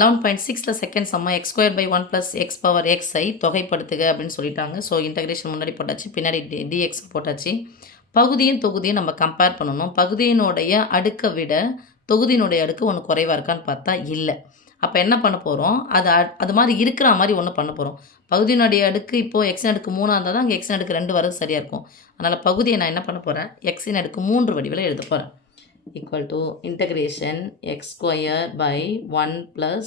11.6ல second சம்மா x square by 1 plus x power எக்ஸை தொகைப்படுத்துக அப்படின்னு சொல்லிட்டாங்க. ஸோ இன்டகிரேஷன் முன்னாடி போட்டாச்சு, பின்னாடி டிஎக்ஸ் போட்டாச்சு. பகுதியும் தொகுதியும் நம்ம கம்பேர் பண்ணணும். பகுதியினுடைய அடுக்கை விட தொகுதியினுடைய அடுக்கு ஒன்று குறைவாக இருக்கான்னு பார்த்தா இல்லை. அப்போ என்ன பண்ண போகிறோம், அது மாதிரி இருக்கிற மாதிரி ஒன்று பண்ண போகிறோம். பகுதியினுடைய அடுக்கு இப்போது எக்ஸின் அடுக்கு 3 இருந்தால் தான் அங்கே எக்ஸின் அடுக்கு 2 வரது சரியாக இருக்கும். அதனால் பகுதியை நான் என்ன பண்ண போகிறேன், எக்ஸின் அடுக்கு 3 வடிவில் எழுத போகிறேன். equal to integration x square by 1 plus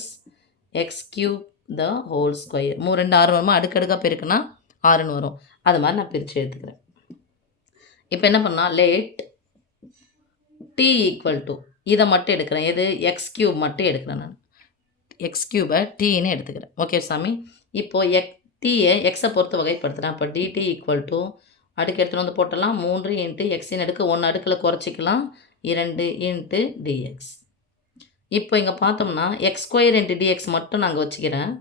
x cube the whole square. 2 6 வருமா, அடுக்கடுக்காக பெருக்குனா 6ன்னு வரும். அது மாதிரி நான் பிரித்து எடுத்துக்கிறேன். இப்போ என்ன பண்ணால் லேட் t equal to இதை மட்டும் எடுக்கிறேன். எது, எக்ஸ் கியூப் மட்டும் எடுக்கிறேன். நான் எக்ஸ் கியூபை டீன்னு எடுத்துக்கிறேன். ஓகே சாமி. இப்போது டீயை எக்ஸை பொறுத்து வகைப்படுத்துகிறேன். அப்போ டிடி ஈக்குவல் டு அடுக்கு எடுத்துகிட்டு வந்து போட்டலாம். 3 இன்ட்டு எக்ஸின் அடுக்கு 1 அடுக்கில் குறைச்சிக்கலாம், 2 இன்ட்டு டிஎக்ஸ். இப்போ இங்கே பார்த்தோம்னா எக்ஸ் ஸ்கொயர் இன்ட்டு டிஎக்ஸ் மட்டும் நாங்கள் வச்சுக்கிறேன்.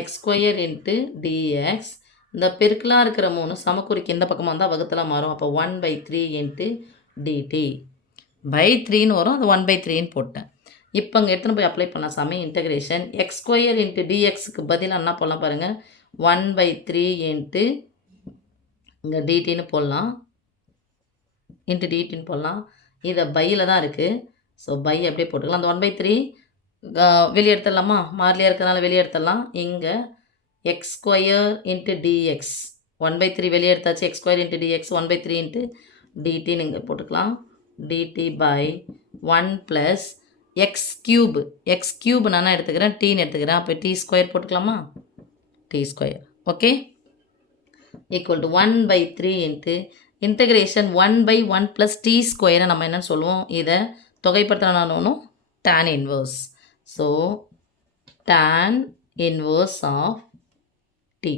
எக்ஸ் ஸ்கொயர் இன்ட்டு டிஎக்ஸ், இந்த பெருக்கெலாம் இருக்கிற 3 சமக்குறிக்கு இந்த பக்கமாக வந்தால் வகுத்தலாம் மாறும். அப்போ 1/3 இன்ட்டு டிடி பை 3ன்னு வரும். அது 1/3ன்னு போட்டேன். இப்போ அங்கே எடுத்துன்னு போய் அப்ளை பண்ணலாம் சாமி. இன்டகிரேஷன் எக்ஸ் ஸ்கொயர் இன்ட்டு டிஎக்ஸுக்கு பதிலாக என்ன போடலாம் பாருங்கள், 1/3 இன்ட்டு இங்கே டிடின்னு போடலாம், இன்ட்டு டிடின்னு போடலாம். இதை பையில் தான் இருக்குது. ஸோ பை அப்படியே போட்டுக்கலாம். அந்த 1/3 வெளியே எடுத்துடலாமா, மாறிலியாக இருக்கிறதுனால வெளியே எடுத்துடலாம். இங்கே எக்ஸ் ஸ்கொயர் இன்ட்டு டிஎக்ஸ் 1/3 வெளியே எடுத்தாச்சு. X square into d x 1/3 into டிடின்னு இங்கே போட்டுக்கலாம். D t by 1 plus x cube. X cube நான் எடுத்துக்கிறேன், டீன்னு எடுத்துக்கிறேன். அப்போ டி ஸ்கொயர் போட்டுக்கலாமா, t square. Okay, equal to 1/3 into integration 1/1 plus t ஸ்கொயரை நம்ம என்னன்னு சொல்லுவோம், இதை தொகைப்படுத்தணும் tan inverse. So tan inverse of t,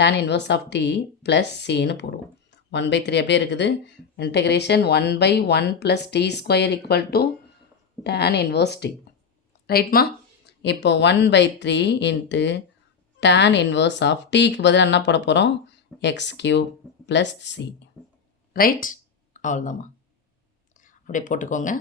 tan inverse of t plus சின்னு போடுவோம். 1/3 அப்படியே இருக்குது. Integration 1/1 plus t square equal to tan inverse t. ரைட்மா. இப்போ 1/3 இன்ட்டு tan இன்வர்ஸ் ஆஃப் டீக்கு பதிலாக என்ன போட போகிறோம், x cube plus c. Right, அவ்வளோதாம்மா. அப்படியே போட்டுக்கோங்க.